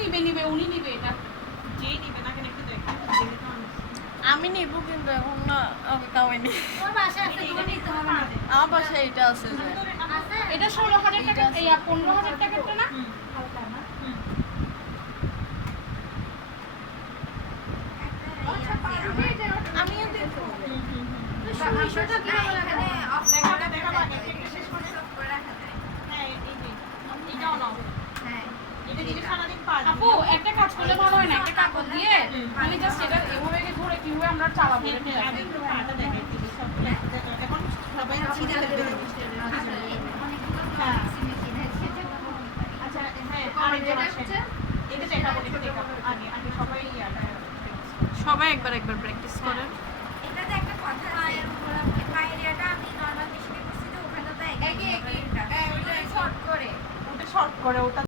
নিবে নিবে উনি নিবে এটা। যেই নিবে না কেন একটু দেখো। আমি নিব কিন্তু এখন না আমি কামাইনি তোমার বাসায় আছে তোমার নিতে হবে না। আমার বাসায় এটা আছে এটা ষোলো হাজার টাকা এই পনেরো হাজার টাকারটা না? হালকা না। আমিও দেখব হুম সুমিশটা কীভাবে লাগাবে দেখাবে দেখাবে আগে থেকে শেষ করে হ্যাঁ এই যে এটাও নাও এটা দিলে সারাদিন পারবে আপু একটা কাজ করলে ভালো হয় না একটা আমি জাস্ট এটা এভাবে ধরে কীভাবে আমরা চালাবো? এখন সবাই ছিঁড়ে ফেলবে হ্যাঁ আচ্ছা হ্যাঁ এটা দেখাবো আগে আগে সবাই সবাই একবার একবার প্র্যাকটিস করেন এটাতে একটা কথা আছে পায়রিয়াটা আমি নরমাল মেশিনে করছি তো ওখানে তো একই একই শর্ট করে। ওটা শর্ট করে ওটা